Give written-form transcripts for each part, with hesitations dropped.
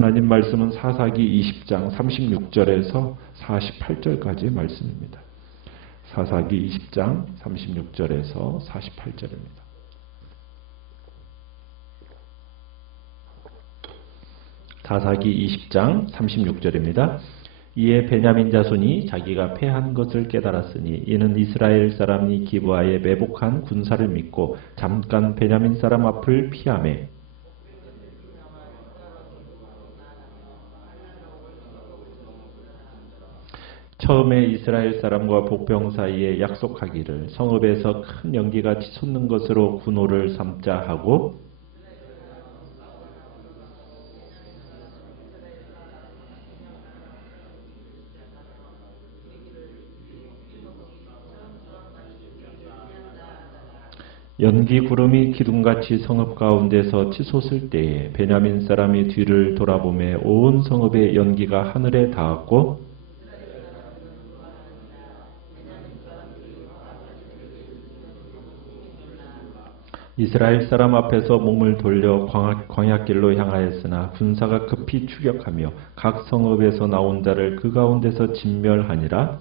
하나님 말씀은 사사기 20장 36절에서 48절까지의 말씀입니다. 사사기 20장 36절에서 48절입니다. 사사기 20장 36절입니다. 이에 베냐민 자손이 자기가 패한 것을 깨달았으니 이는 이스라엘 사람이 기브아에 매복한 군사를 믿고 잠깐 베냐민 사람 앞을 피하매 처음에 이스라엘 사람과 복병 사이에 약속하기를 성읍에서 큰 연기가 치솟는 것으로 군호를 삼자 하고 연기 구름이 기둥같이 성읍 가운데서 치솟을 때에 베냐민 사람이 뒤를 돌아보매 온 성읍의 연기가 하늘에 닿았고 이스라엘 사람 앞에서 몸을 돌려 광야길로 향하였으나 군사가 급히 추격하며 각 성읍에서 나온 자를 그 가운데서 진멸하니라.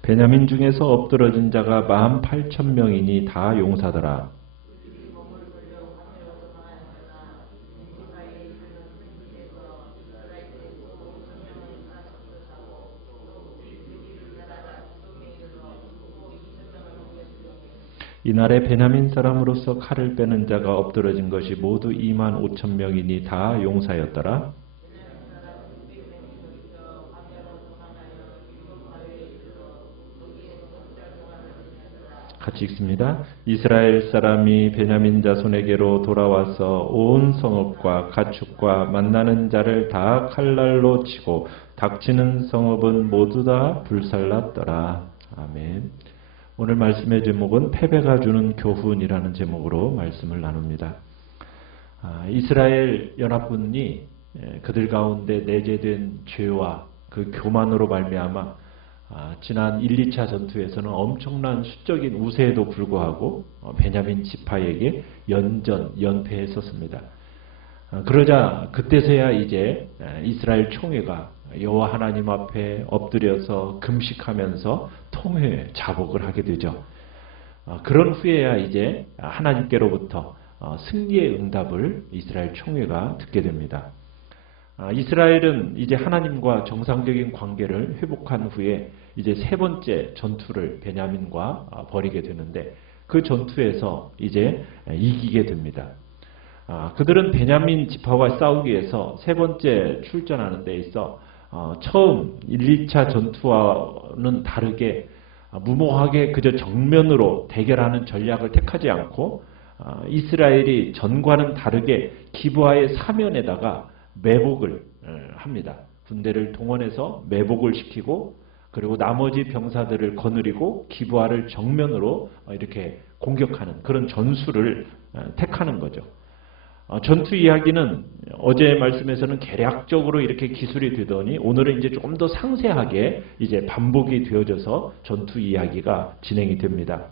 베냐민 중에서 엎드러진 자가 18,000명이니 다 용사더라. 이날에 베냐민 사람으로서 칼을 빼는 자가 엎드러진 것이 모두 25,000명이니 다 용사였더라. 같이 읽습니다. 이스라엘 사람이 베냐민 자손에게로 돌아와서 온 성읍과 가축과 만나는 자를 다 칼날로 치고 닥치는 성읍은 모두 다 불살랐더라. 아멘. 오늘 말씀의 제목은 패배가 주는 교훈이라는 제목으로 말씀을 나눕니다. 이스라엘 연합군이 그들 가운데 내재된 죄와 그 교만으로 말미암아 지난 1, 2차 전투에서는 엄청난 수적인 우세에도 불구하고 베냐민 지파에게 연패했었습니다. 그러자 그때서야 이제 이스라엘 총회가 여호와 하나님 앞에 엎드려서 금식하면서 통회 자복을 하게 되죠. 그런 후에야 이제 하나님께로부터 승리의 응답을 이스라엘 총회가 듣게 됩니다. 이스라엘은 이제 하나님과 정상적인 관계를 회복한 후에 이제 세 번째 전투를 베냐민과 벌이게 되는데 그 전투에서 이제 이기게 됩니다. 그들은 베냐민 지파와 싸우기 위해서 세 번째 출전하는 데 있어 처음 1, 2차 전투와는 다르게 무모하게 그저 정면으로 대결하는 전략을 택하지 않고 이스라엘이 전과는 다르게 기브아의 사면에다가 매복을 합니다. 군대를 동원해서 매복을 시키고 그리고 나머지 병사들을 거느리고 기브아를 정면으로 이렇게 공격하는 그런 전술을 택하는 거죠. 전투 이야기는 어제의 말씀에서는 개략적으로 이렇게 기술이 되더니 오늘은 이제 조금 더 상세하게 이제 반복이 되어져서 전투 이야기가 진행이 됩니다.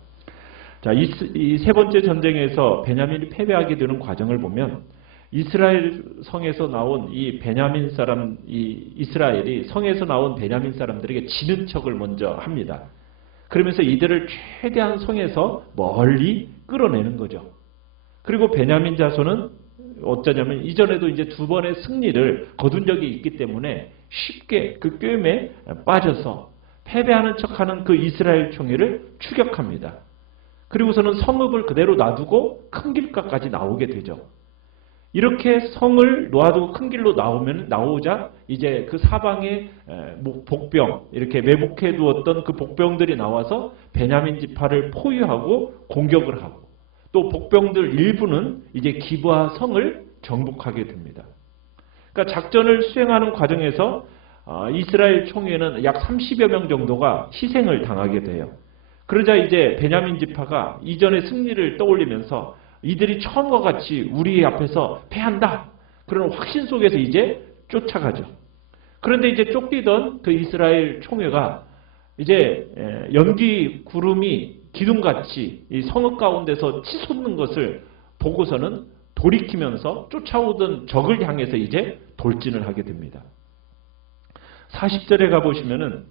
자, 이 세 번째 전쟁에서 베냐민이 패배하게 되는 과정을 보면 이스라엘 성에서 나온 이 베냐민 사람, 이스라엘이 성에서 나온 베냐민 사람들에게 지는 척을 먼저 합니다. 그러면서 이들을 최대한 성에서 멀리 끌어내는 거죠. 그리고 베냐민 자손은 어쩌냐면 이전에도 이제 두 번의 승리를 거둔 적이 있기 때문에 쉽게 그 꿰매 빠져서 패배하는 척하는 그 이스라엘 총회를 추격합니다. 그리고서는 성읍을 그대로 놔두고 큰 길가까지 나오게 되죠. 이렇게 성을 놔두고 큰 길로 나오자 이제 그 사방에 복병 이렇게 매복해 두었던 그 복병들이 나와서 베냐민 지파를 포위하고 공격을 하고 또 복병들 일부는 이제 기브아 성을 정복하게 됩니다. 그러니까 작전을 수행하는 과정에서 이스라엘 총회는 약 30여 명 정도가 희생을 당하게 돼요. 그러자 이제 베냐민 지파가 이전의 승리를 떠올리면서 이들이 처음과 같이 우리 앞에서 패한다. 그런 확신 속에서 이제 쫓아가죠. 그런데 이제 쫓기던 그 이스라엘 총회가 이제 연기 구름이 기둥같이 이 성읍 가운데서 치솟는 것을 보고서는 돌이키면서 쫓아오던 적을 향해서 이제 돌진을 하게 됩니다. 40절에 가보시면은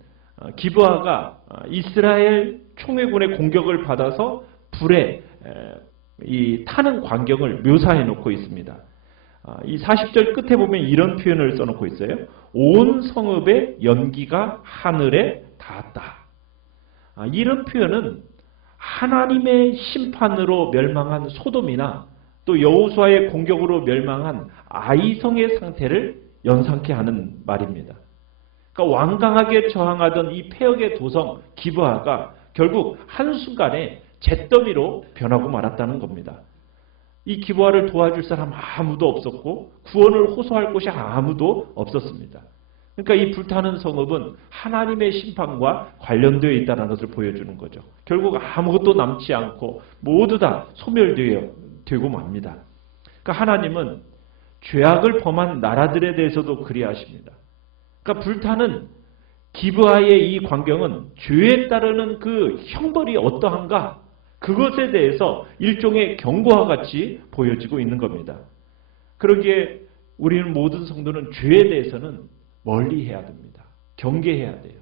기브아가 이스라엘 총회군의 공격을 받아서 불에 이 타는 광경을 묘사해 놓고 있습니다. 이 40절 끝에 보면 이런 표현을 써놓고 있어요. 온 성읍의 연기가 하늘에 닿았다. 이런 표현은 하나님의 심판으로 멸망한 소돔이나 또 여호수아의 공격으로 멸망한 아이성의 상태를 연상케 하는 말입니다. 그러니까 완강하게 저항하던 이 패역의 도성 기브아가 결국 한순간에 잿더미로 변하고 말았다는 겁니다. 이 기브아를 도와줄 사람 아무도 없었고 구원을 호소할 곳이 아무도 없었습니다. 그러니까 이 불타는 성읍은 하나님의 심판과 관련되어 있다는 것을 보여주는 거죠. 결국 아무것도 남지 않고 모두 다 소멸되고 맙니다. 그러니까 하나님은 죄악을 범한 나라들에 대해서도 그리하십니다. 그러니까 불타는 기브아의 이 광경은 죄에 따르는 그 형벌이 어떠한가, 그것에 대해서 일종의 경고와 같이 보여지고 있는 겁니다. 그러기에 우리는 모든 성도는 죄에 대해서는 멀리 해야 됩니다. 경계해야 돼요.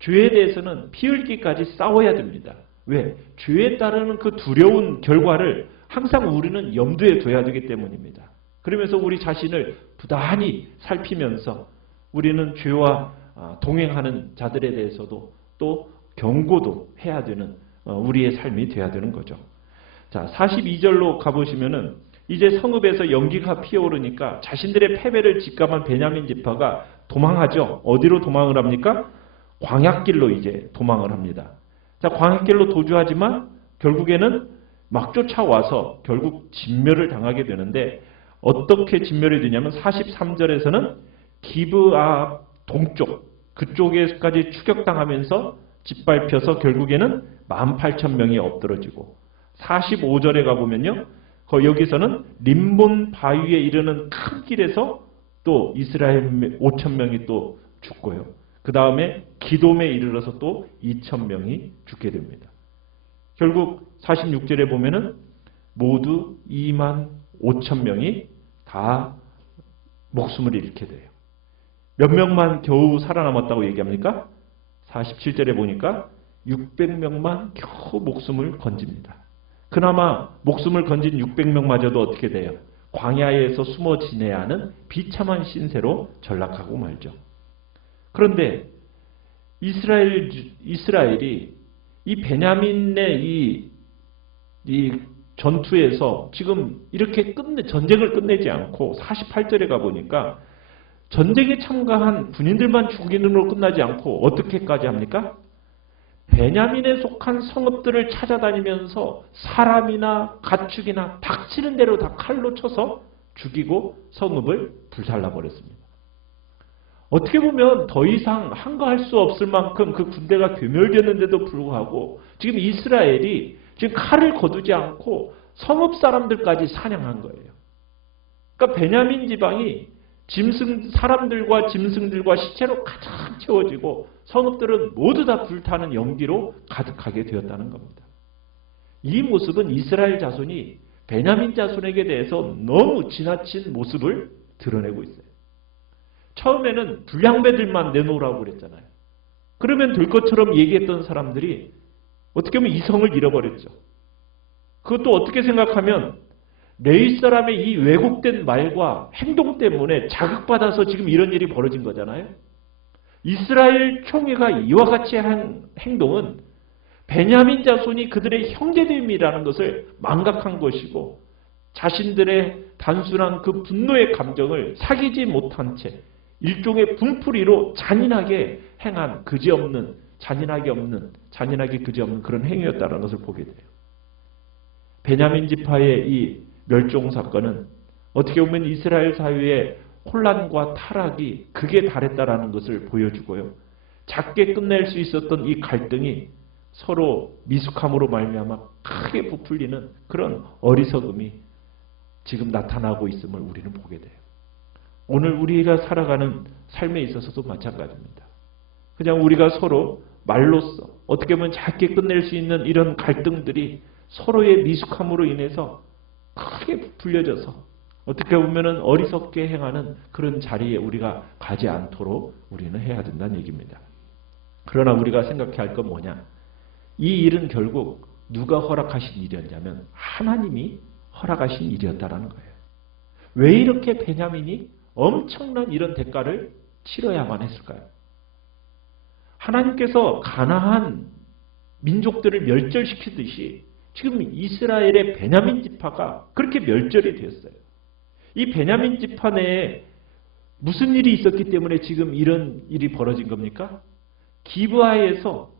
죄에 대해서는 피 흘기까지 싸워야 됩니다. 왜? 죄에 따르는 그 두려운 결과를 항상 우리는 염두에 둬야 되기 때문입니다. 그러면서 우리 자신을 부단히 살피면서 우리는 죄와 동행하는 자들에 대해서도 또 경고도 해야 되는 우리의 삶이 돼야 되는 거죠. 자, 42절로 가보시면은 이제 성읍에서 연기가 피어오르니까 자신들의 패배를 직감한 베냐민 지파가 도망하죠. 어디로 도망을 합니까? 광야길로 이제 도망을 합니다. 자, 광야길로 도주하지만 결국에는 막 쫓아와서 결국 진멸을 당하게 되는데 어떻게 진멸이 되냐면 43절에서는 기브아 동쪽 그쪽에까지 추격당하면서 짓밟혀서 결국에는 18,000명이 엎드러지고 45절에 가보면요. 여기서는 림몬 바위에 이르는 큰 길에서 또 이스라엘 5,000명이 또 죽고요. 그 다음에 기돔에 이르러서 또 2,000명이 죽게 됩니다. 결국 46절에 보면은 모두 25,000명이 다 목숨을 잃게 돼요. 몇 명만 겨우 살아남았다고 얘기합니까? 47절에 보니까 600명만 겨우 목숨을 건집니다. 그나마 목숨을 건진 600명마저도 어떻게 돼요? 광야에서 숨어 지내야 하는 비참한 신세로 전락하고 말죠. 그런데 이스라엘이 이 베냐민의 이 전투에서 지금 이렇게 전쟁을 끝내지 않고 48절에 가보니까 전쟁에 참가한 군인들만 죽이는 으로 끝나지 않고 어떻게까지 합니까? 베냐민에 속한 성읍들을 찾아다니면서 사람이나 가축이나 닥치는 대로 다 칼로 쳐서 죽이고 성읍을 불살라버렸습니다. 어떻게 보면 더 이상 항거할 수 없을 만큼 그 군대가 괴멸되는데도 불구하고 지금 이스라엘이 지금 칼을 거두지 않고 성읍 사람들까지 사냥한 거예요. 그러니까 베냐민 지방이 사람들과 짐승들과 시체로 가득 채워지고 성읍들은 모두 다 불타는 연기로 가득하게 되었다는 겁니다. 이 모습은 이스라엘 자손이 베냐민 자손에게 대해서 너무 지나친 모습을 드러내고 있어요. 처음에는 불량배들만 내놓으라고 그랬잖아요. 그러면 될 것처럼 얘기했던 사람들이 어떻게 보면 이성을 잃어버렸죠. 그것도 어떻게 생각하면 레위 사람의 이 왜곡된 말과 행동 때문에 자극받아서 지금 이런 일이 벌어진 거잖아요. 이스라엘 총회가 이와 같이 한 행동은 베냐민 자손이 그들의 형제됨이라는 것을 망각한 것이고 자신들의 단순한 그 분노의 감정을 사귀지 못한 채 일종의 분풀이로 잔인하게 행한 잔인하게 그지없는 그런 행위였다는 것을 보게 돼요. 베냐민 지파의 이 멸종 사건은 어떻게 보면 이스라엘 사회의 혼란과 타락이 극에 달했다라는 것을 보여주고요. 작게 끝낼 수 있었던 이 갈등이 서로 미숙함으로 말미암아 크게 부풀리는 그런 어리석음이 지금 나타나고 있음을 우리는 보게 돼요. 오늘 우리가 살아가는 삶에 있어서도 마찬가지입니다. 그냥 우리가 서로 말로써 어떻게 보면 작게 끝낼 수 있는 이런 갈등들이 서로의 미숙함으로 인해서 크게 불려져서 어떻게 보면 어리석게 행하는 그런 자리에 우리가 가지 않도록 우리는 해야 된다는 얘기입니다. 그러나 우리가 생각해야 할 건 뭐냐? 이 일은 결국 누가 허락하신 일이었냐면 하나님이 허락하신 일이었다라는 거예요. 왜 이렇게 베냐민이 엄청난 이런 대가를 치러야만 했을까요? 하나님께서 가나안 민족들을 멸절시키듯이 지금 이스라엘의 베냐민 지파가 그렇게 멸절이 되었어요. 이 베냐민 지파 내에 무슨 일이 있었기 때문에 지금 이런 일이 벌어진 겁니까? 기브아에서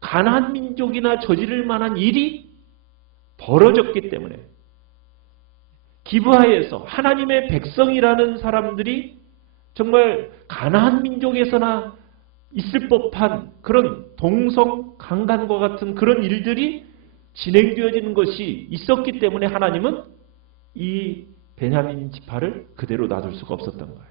가나안 민족이나 저지를 만한 일이 벌어졌기 때문에 기브아에서 하나님의 백성이라는 사람들이 정말 가나안 민족에서나 있을 법한 그런 동성 강간과 같은 그런 일들이 진행되어지는 것이 있었기 때문에 하나님은 이 베냐민 지파를 그대로 놔둘 수가 없었던 거예요.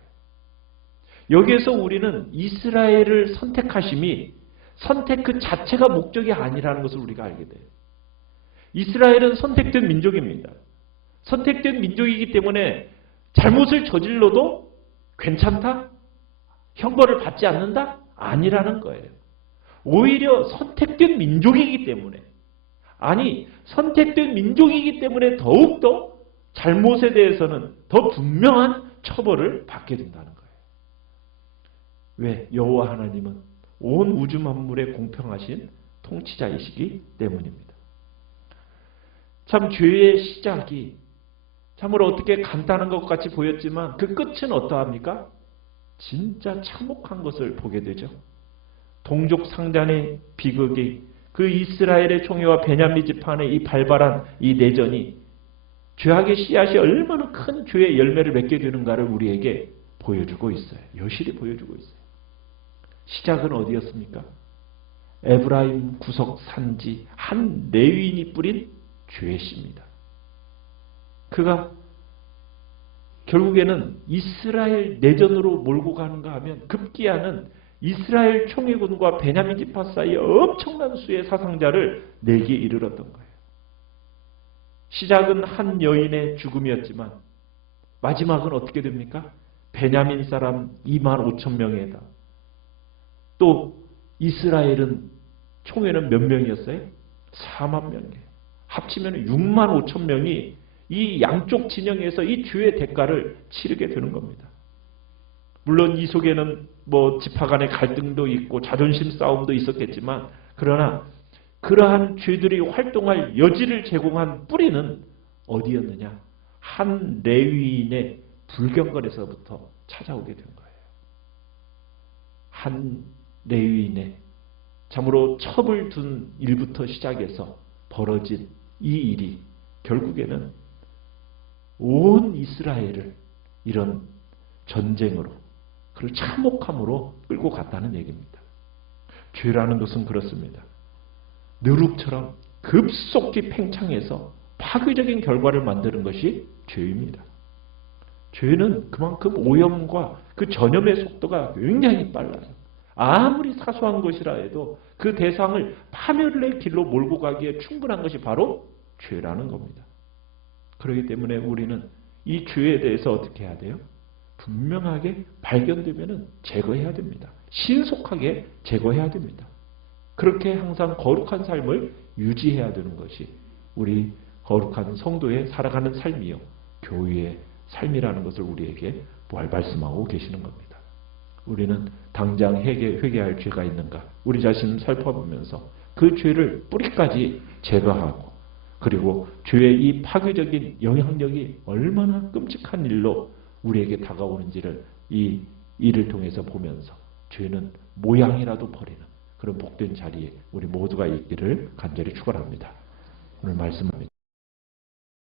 여기에서 우리는 이스라엘을 선택하심이 선택 그 자체가 목적이 아니라는 것을 우리가 알게 돼요. 이스라엘은 선택된 민족입니다. 선택된 민족이기 때문에 잘못을 저질러도 괜찮다? 형벌을 받지 않는다? 아니라는 거예요. 오히려 선택된 민족이기 때문에 선택된 민족이기 때문에 더욱더 잘못에 대해서는 더 분명한 처벌을 받게 된다는 거예요. 왜? 여호와 하나님은 온 우주 만물에 공평하신 통치자이시기 때문입니다. 참 죄의 시작이 참으로 어떻게 간단한 것 같이 보였지만 그 끝은 어떠합니까? 진짜 참혹한 것을 보게 되죠. 동족 상잔의 비극이 그 이스라엘의 총회와 베냐민 지파의 이 발발한 이 내전이 죄악의 씨앗이 얼마나 큰 죄의 열매를 맺게 되는가를 우리에게 보여주고 있어요. 여실히 보여주고 있어요. 시작은 어디였습니까? 에브라임 구석 산지 한 레위인이 뿌린 죄의 씨입니다. 그가 결국에는 이스라엘 내전으로 몰고 가는가 하면 급기야는 이스라엘 총회군과 베냐민 지파 사이에 엄청난 수의 사상자를 내게 이르렀던 거예요. 시작은 한 여인의 죽음이었지만 마지막은 어떻게 됩니까? 베냐민 사람 25,000명에다 또 이스라엘은 총회는 몇 명이었어요? 4만 명이에요. 합치면 65,000명이 이 양쪽 진영에서 이 죄의 대가를 치르게 되는 겁니다. 물론 이 속에는 지파 간의 갈등도 있고 자존심 싸움도 있었겠지만 그러나 그러한 죄들이 활동할 여지를 제공한 뿌리는 어디였느냐? 한 레위인의 불경건에서부터 찾아오게 된 거예요. 한 레위인의 참으로 첩을 둔 일부터 시작해서 벌어진 이 일이 결국에는 온 이스라엘을 이런 전쟁으로 그리고 참혹함으로 끌고 갔다는 얘기입니다. 죄라는 것은 그렇습니다. 누룩처럼 급속히 팽창해서 파괴적인 결과를 만드는 것이 죄입니다. 죄는 그만큼 오염과 그 전염의 속도가 굉장히 빨라요. 아무리 사소한 것이라 해도 그 대상을 파멸의 길로 몰고 가기에 충분한 것이 바로 죄라는 겁니다. 그렇기 때문에 우리는 이 죄에 대해서 어떻게 해야 돼요? 분명하게 발견되면 제거해야 됩니다. 신속하게 제거해야 됩니다. 그렇게 항상 거룩한 삶을 유지해야 되는 것이 우리 거룩한 성도의 살아가는 삶이요. 교회의 삶이라는 것을 우리에게 말씀하고 계시는 겁니다. 우리는 당장 회개할 죄가 있는가? 우리 자신을 살펴보면서 그 죄를 뿌리까지 제거하고 그리고 죄의 이 파괴적인 영향력이 얼마나 끔찍한 일로 우리에게 다가오는지를 이 일을 통해서 보면서 죄는 모양이라도 버리는 그런 복된 자리에 우리 모두가 있기를 간절히 축원합니다. 오늘 말씀합니다.